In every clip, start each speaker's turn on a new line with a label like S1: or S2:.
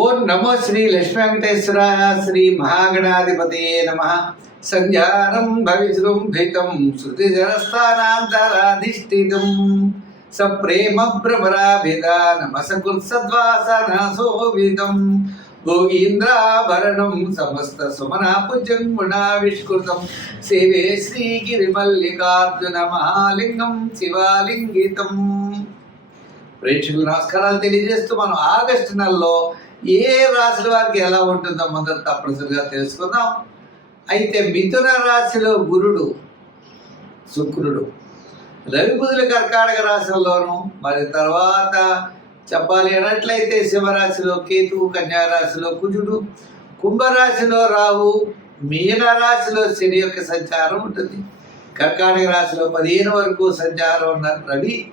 S1: ఓం నమో శ్రీ లక్ష్మీ వెంకటేశ్వరాయ శ్రీ మహాగణాధిపతి నమ. సంధ్యానం భవిజృంభితం శృతి జనస్థానాంతరాధిష్ఠితం సప్రేమ భ్రమరాభిధానమ సకృత్సద్వాసనాశోభితం గోగీంద్రాభరణం సమస్త సుమనాపుజం గుణావిష్కృతం. సేవే శ్రీగిరిమల్లికార్జున మహాలింగం శివాలింగితం. ప్రేక్షకులు నమస్కారాలు తెలియజేస్తూ మనం ఆగస్టు నెలలో ఏ రాశుల వారికి ఎలా ఉంటుందో మొదట తప్పనిసరిగా తెలుసుకుందాం. అయితే మిథున రాశిలో గురుడు శుక్రుడు. రవి కర్కాటక రాశిలోను మరి తర్వాత చెప్పాలి అన్నట్లయితే శివరాశిలో కేతువు కన్యారాశిలో కుజుడు కుంభరాశిలో రావు మీన రాశిలో శని యొక్క సంచారం ఉంటుంది. కర్కాటక రాశిలో పదిహేను వరకు సంచారం ఉన్న రవి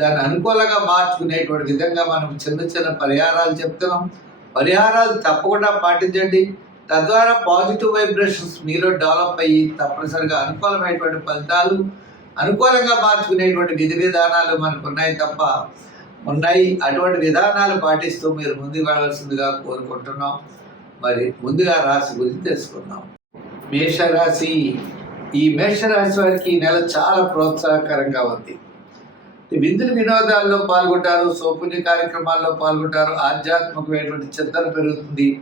S1: దాన్ని అనుకూలంగా మార్చుకునేటువంటి విధంగా మనం చిన్న చిన్న పరిహారాలు చెప్తున్నాం. పరిహారాలు తప్పకుండా పాటించండి. తద్వారా పాజిటివ్ వైబ్రేషన్స్ మీలో డెవలప్ అయ్యి తప్పనిసరిగా అనుకూలమైనటువంటి ఫలితాలు అనుకూలంగా మార్చుకునేటువంటి విధి విధానాలు మనకు ఉన్నాయి తప్ప ఉన్నాయి. అటువంటి విధానాలు పాటిస్తూ మీరు ముందుకు వెళ్ళాల్సిందిగా కోరుకుంటున్నాం. మరి ముందుగా రాశి గురించి తెలుసుకుందాం. మేషరాశి. ఈ మేషరాశి వారికి ఈ నెల చాలా ప్రోత్సాహకరంగా ఉంది. విందుల వినోదాల్లో పాల్గొంటారు సౌపుణ్య కార్యక్రమాల్లో పాల్గొంటారు ఆధ్యాత్మికమైనటువంటి చింతన పెరుగుతుంది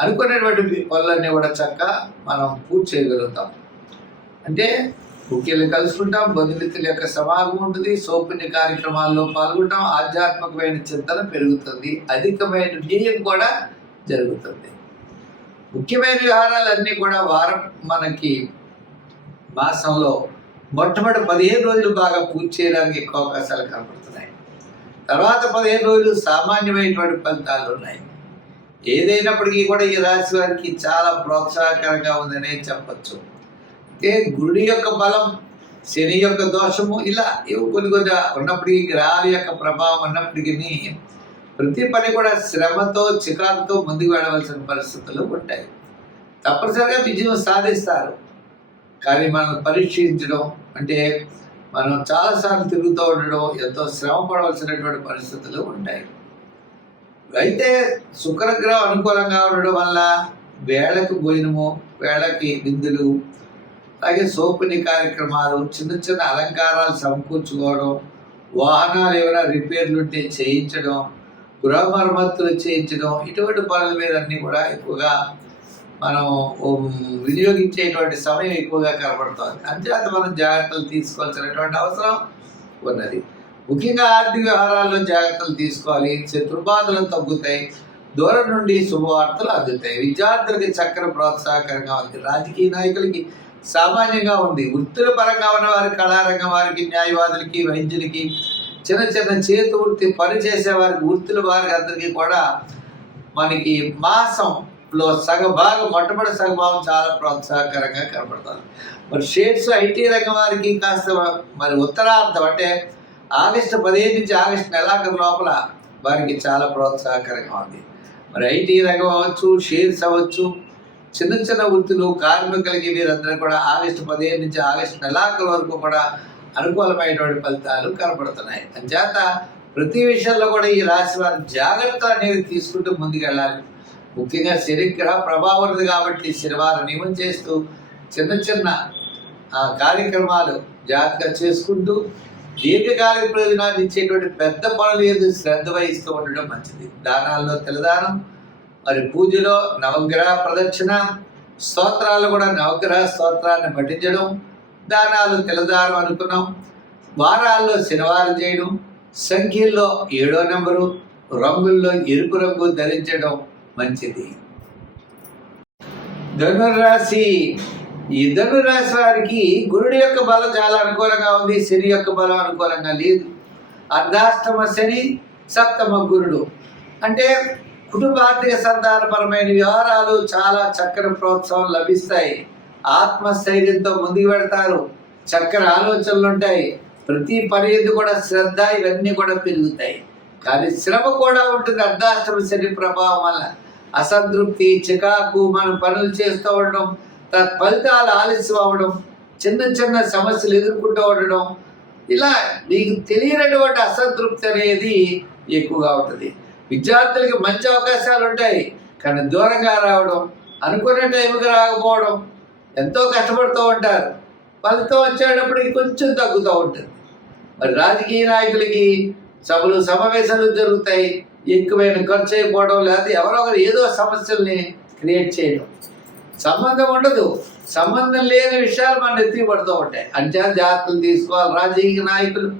S1: అనుకునేటువంటి పనులన్నీ కూడా చక్క మనం పూర్తి చేయగలుగుతాం. అంటే ముఖ్యులు కలుసుకుంటాం బంధుమిత్రుల యొక్క సమాగం ఉంటుంది సౌపుణ్య కార్యక్రమాల్లో పాల్గొంటాం ఆధ్యాత్మికమైన చింతన పెరుగుతుంది అధికమైన వ్యయం కూడా జరుగుతుంది. ముఖ్యమైన వ్యవహారాలన్నీ కూడా వారం మనకి మాసంలో మొట్టమొదటి పదిహేను రోజులు బాగా పూజ చేయడానికి ఎక్కువ అవకాశాలు కనపడుతున్నాయి. తర్వాత పదిహేను రోజులు సామాన్యమైనటువంటి ఫలితాలు ఉన్నాయి. ఏదైనప్పటికీ కూడా ఈ రాశి వారికి చాలా ప్రోత్సాహకరంగా ఉందనే చెప్పచ్చు. అయితే గురుడి యొక్క బలం శని యొక్క దోషము ఇలా ఇవి కొన్ని కొన్ని ఉన్నప్పటికీ గ్రహాల యొక్క ప్రభావం ఉన్నప్పటికీ ప్రతి పని కూడా శ్రమతో చికాకుతో ముందుకు వెళ్ళవలసిన పరిస్థితులు ఉంటాయి. తప్పనిసరిగా విజయం సాధిస్తారు. కానీ మనం పరీక్షించడం అంటే మనం చాలాసార్లు తిరుగుతూ ఉండడం ఎంతో శ్రమ పడవలసినటువంటి పరిస్థితులు ఉంటాయి. అయితే శుక్రగ్రహం అనుకూలంగా ఉండడం వల్ల వేళకు భోజనము వేళకి విందులు అలాగే సోపుని కార్యక్రమాలు చిన్న చిన్న అలంకారాలు సమకూర్చుకోవడం వాహనాలు ఏమైనా రిపేర్లు ఉంటే చేయించడం గృహ మరమ్మతులు చేయించడం ఇటువంటి పనుల మీద అన్నీ కూడా ఎక్కువగా మనం వినియోగించేటువంటి సమయం ఎక్కువగా కనబడుతుంది. అంతేత మనం జాగ్రత్తలు తీసుకోవాల్సినటువంటి అవసరం ఉన్నది. ముఖ్యంగా ఆర్థిక వ్యవహారాల్లో జాగ్రత్తలు తీసుకోవాలి. శత్రుబాధలు తగ్గుతాయి. దూరం నుండి శుభవార్తలు అందుతాయి. విద్యార్థులకి చక్కని ప్రోత్సాహకరంగా ఉంది. రాజకీయ నాయకులకి సామాన్యంగా ఉంది. వృత్తుల పరంగా ఉన్న వారి కళారంగం వారికి న్యాయవాదులకి వైద్యులకి చిన్న చిన్న చేతి వృత్తి పని చేసే వారికి వృత్తుల వారికి అందరికీ కూడా మనకి మాసం మాసంలో సగభాగం మొట్టమొదటి సగభాగం చాలా ప్రోత్సాహకరంగా కనపడుతుంది. మరి షేడ్స్ ఐటీ రంగం వారికి కాస్త మరి ఉత్తరార్థం అంటే ఆగస్టు పదిహేను నుంచి ఆగస్టు నెలాఖరు లోపల వారికి చాలా ప్రోత్సాహకరంగా ఉంది. మరి ఐటీ రంగం అవ్వచ్చు షేర్స్ అవ్వచ్చు చిన్న చిన్న వృత్తులు కార్మికులకి వీరందరూ కూడా ఆగస్టు పదిహేను నుంచి ఆగస్టు నెలాఖరు వరకు కూడా అనుకూలమైనటువంటి ఫలితాలు కనపడుతున్నాయి. అంచేత ప్రతి విషయంలో కూడా ఈ రాశి వారు జాగ్రత్త అనేది తీసుకుంటూ ముందుకెళ్ళాలి. ముఖ్యంగా శనిగ్రహ ప్రభావం ఉంది కాబట్టి శనివారం నియమం చేస్తూ చిన్న చిన్న ఆ, కార్యక్రమాలు జాగ్రత్తగా చేసుకుంటూ దీర్ఘకాలిక ప్రయోజనాలు ఇచ్చేటువంటి పెద్ద పనులు ఏది శ్రద్ధ వహిస్తూ ఉండడం మంచిది. దానాల్లో తెలదానం మరి పూజలో నవగ్రహ ప్రదక్షిణ స్తోత్రాలు కూడా నవగ్రహ స్తోత్రాన్ని పఠించడం దానాలు తెలదానం అనుకున్నాం. వారాల్లో శనివారం చేయడం సంఖ్యల్లో ఏడో నెంబరు రంగుల్లో ఎరుపు రంగు ధరించడం మంచిది. ధనురాశి ఈ ధనురాశి వారికి గురుడి యొక్క బలం చాలా అనుకూలంగా ఉంది శని యొక్క బలం అనుకూలంగా లేదు. అర్ధాష్టమ శని సప్తమ గురుడు. అంటే కుటుంబార్థిక సంతానపరమైన వ్యవహారాలు చాలా చక్కని ప్రోత్సాహం లభిస్తాయి. ఆత్మస్థైర్యంతో ముందుకు పెడతారు చక్కని ఆలోచనలు ఉంటాయి. ప్రతి పని కూడా శ్రద్ధ ఇవన్నీ కూడా పెరుగుతాయి. కానీ శ్రమ కూడా ఉంటుంది అర్ధాష్టమ శని ప్రభావం వల్ల. అసంతృప్తి చికాకు మనం పనులు చేస్తూ ఉండడం తత్ఫలితాలు ఆలస్యం అవ్వడం చిన్న చిన్న సమస్యలు ఎదుర్కొంటూ ఉండడం ఇలా మీకు తెలియనటువంటి అసంతృప్తి అనేది ఎక్కువగా ఉంటుంది. విద్యార్థులకి మంచి అవకాశాలు ఉంటాయి కానీ దూరంగా రావడం అనుకునే టైంకి రాకపోవడం ఎంతో కష్టపడుతూ ఉంటారు. ఫలితం వచ్చేటప్పటికి కొంచెం తగ్గుతూ ఉంటుంది. మరి రాజకీయ నాయకులకి సభలు సమావేశాలు జరుగుతాయి ఎక్కువైన ఖర్చు అయిపోవడం లేదా ఎవరో ఒకరు ఏదో సమస్యల్ని క్రియేట్ చేయడం. సంబంధం ఉండదు. సంబంధం లేని విషయాలు మన ఎత్తి పడుతూ ఉంటాయి. అంచా జాగ్రత్తలు తీసుకోవాలి రాజకీయ నాయకులు.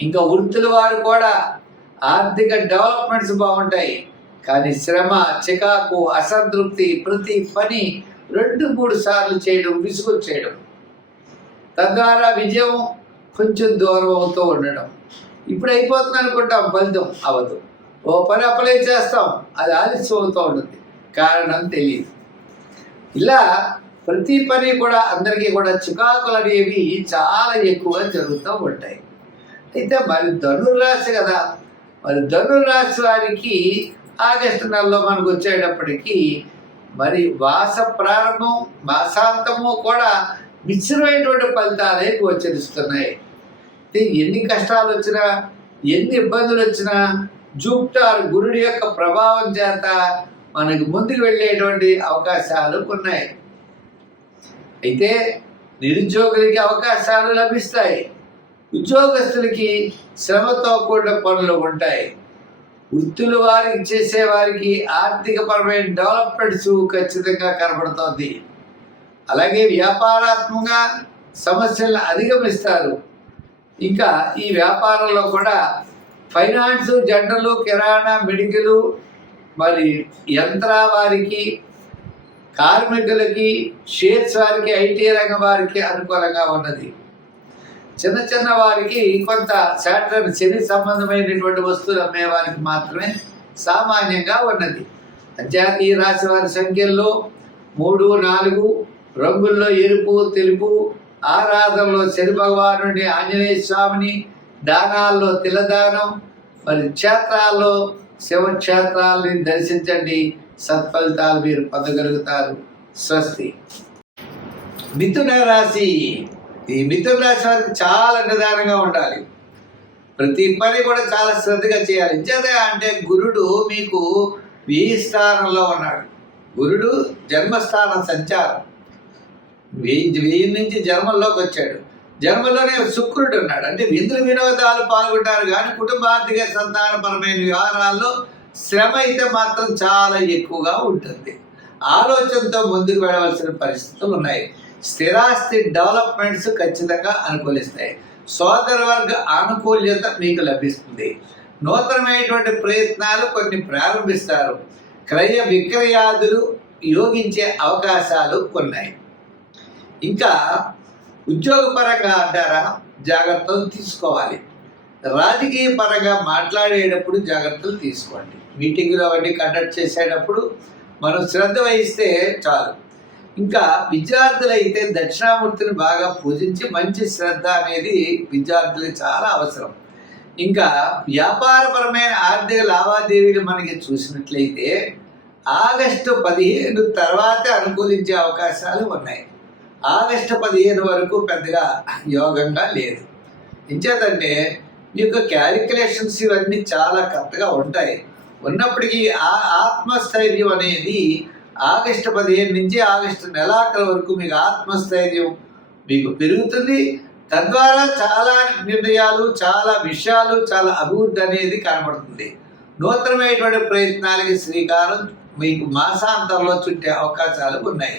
S1: ఇంకా వృత్తుల వారు కూడా ఆర్థిక డెవలప్మెంట్స్ బాగుంటాయి. కానీ శ్రమ చికాకు అసంతృప్తి ప్రతి పని రెండు మూడు సార్లు చేయడం విసుగు చేయడం. తద్వారా విజయం కొంచెం దూరం అవుతూ ఉండడం. ఇప్పుడు అయిపోతుంది అనుకుంటాం ఫలితం అవ్వదు ఓ పని అప్లై చేస్తాం? అది ఆలస్యం అవుతూ ఉంటుంది. కారణం తెలియదు. ఇలా ప్రతి పని కూడా అందరికీ కూడా చికాకులు అనేవి చాలా ఎక్కువగా జరుగుతూ ఉంటాయి. అయితే మరి ధనుర్రాశి కదా మరి ధనుర్రాశి వారికి ఆగస్టు నెలలో మనకు వచ్చేటప్పటికి మరి మాస ప్రారంభం మాసాంతము కూడా మిశ్రమైనటువంటి ఫలితాలే గోచరిస్తున్నాయి. ఎన్ని కష్టాలు వచ్చినా ఎన్ని ఇబ్బందులు వచ్చినా జూపిటర్ గురుడి యొక్క ప్రభావం చేత మనకు ముందుకు వెళ్ళేటువంటి అవకాశాలు ఉన్నాయి అయితే నిరుద్యోగులకి అవకాశాలు లభిస్తాయి. ఉద్యోగస్తులకి శ్రమతో కూడిన పనులు ఉంటాయి. వృత్తులు వారికి చేసే వారికి ఆర్థిక పరమైన డెవలప్మెంట్స్ ఖచ్చితంగా కనబడుతోంది. అలాగే వ్యాపారాత్మకంగా సమస్యలను అధిగమిస్తారు. ఇంకా ఈ వ్యాపారంలో కూడా ఫైనాన్స్ జంటలు కిరాణా మెడికల్ మరి యంత్ర వారికి కార్మికులకి షేర్స్ వారికి ఐటీ రంగం వారికి అనుకూలంగా ఉన్నది. చిన్న చిన్న వారికి కొంత శాటర్ శని సంబంధమైనటువంటి వస్తువులు అమ్మే వారికి మాత్రమే సామాన్యంగా ఉన్నది. అంతేకాక రాశి వారి సంఖ్యల్లో మూడు నాలుగు రంగుల్లో ఎరుపు తెలుపు ఆరాధనలో శని భగవానుడి ఆంజనేయ స్వామిని దానాల్లో తిలదానం మరి క్షేత్రాల్లో శివక్షేత్రాలని దర్శించండి. సత్ఫలితాలు మీరు పొందగలుగుతారు. స్వస్తి. మిథున రాశి. ఈ మిథున రాశి వారికి చాలా నిదానంగా ఉండాలి. ప్రతి పని కూడా చాలా శ్రద్ధగా చేయాలి. ఇంచేత అంటే గురుడు మీకు వెయ్యి స్థానంలో ఉన్నాడు. గురుడు జన్మస్థానం సంచారం. వెయ్యి వెయ్యి నుంచి జన్మల్లోకి వచ్చాడు. జన్మలోనే శుక్రుడు ఉన్నాడు. అంటే విందు వినోదాలు పాల్గొంటారు కానీ కుటుంబార్థిక సంతానపరమైన వ్యవహారాల్లో శ్రమ అయితే మాత్రం చాలా ఎక్కువగా ఉంటుంది. ఆలోచనతో ముందుకు వెళ్ళవలసిన పరిస్థితులు ఉన్నాయి. స్థిరాస్తి డెవలప్మెంట్స్ ఖచ్చితంగా అనుకూలిస్తాయి. సోదర వర్గ ఆనుకూల్యత మీకు లభిస్తుంది. నూతనమైనటువంటి ప్రయత్నాలు కొన్ని ప్రారంభిస్తారు. క్రయ విక్రయాదులు యోగించే అవకాశాలు ఉన్నాయి. ఇంకా ఉద్యోగపరంగా అంటారా? జాగ్రత్తలు తీసుకోవాలి. రాజకీయ పరంగా మాట్లాడేటప్పుడు జాగ్రత్తలు తీసుకోండి. మీటింగులు అవన్నీ కండక్ట్ చేసేటప్పుడు మనం శ్రద్ధ వహిస్తే చాలు. ఇంకా విద్యార్థులైతే దక్షిణామూర్తిని బాగా పూజించి మంచి శ్రద్ధ అనేది విద్యార్థులకు చాలా అవసరం. ఇంకా వ్యాపారపరమైన ఆర్థిక లావాదేవీలు మనకి చూసినట్లయితే ఆగస్టు పదిహేను తర్వాతే అనుకూలించే అవకాశాలు ఉన్నాయి. ఆగస్టు పదిహేను వరకు పెద్దగా యోగంగా లేదు. ఇంచేతంటే మీ యొక్క క్యాలిక్యులేషన్స్ ఇవన్నీ చాలా కరెక్ట్గా ఉంటాయి. ఉన్నప్పటికీ ఆ ఆత్మస్థైర్యం అనేది ఆగస్టు పదిహేను నుంచి ఆగస్టు నెలాఖరు వరకు మీకు ఆత్మస్థైర్యం మీకు పెరుగుతుంది. తద్వారా చాలా నిర్ణయాలు చాలా విషయాలు చాలా అభివృద్ధి అనేది కనబడుతుంది. నూతనమైనటువంటి ప్రయత్నాలకి శ్రీకారం మీకు మాసాంతంలో చుట్టే అవకాశాలు ఉన్నాయి.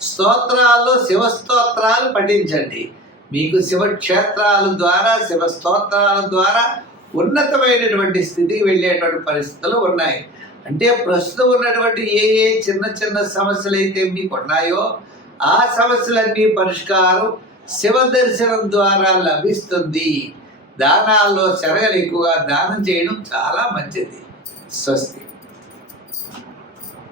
S1: స్తోత్రాల్లో శివస్తోత్రాలు పఠించండి. మీకు శివక్షేత్రాల ద్వారా శివ స్తోత్రాల ద్వారా ఉన్నతమైనటువంటి స్థితికి వెళ్ళేటువంటి పరిస్థితులు ఉన్నాయి. అంటే ప్రస్తుతం ఉన్నటువంటి ఏ ఏ చిన్న చిన్న సమస్యలు అయితే మీకు ఉన్నాయో ఆ సమస్యలన్నీ పరిష్కారం శివ దర్శనం ద్వారా లభిస్తుంది. దానాల్లో శరగలు ఎక్కువగా దానం చేయడం చాలా మంచిది. స్వస్తి.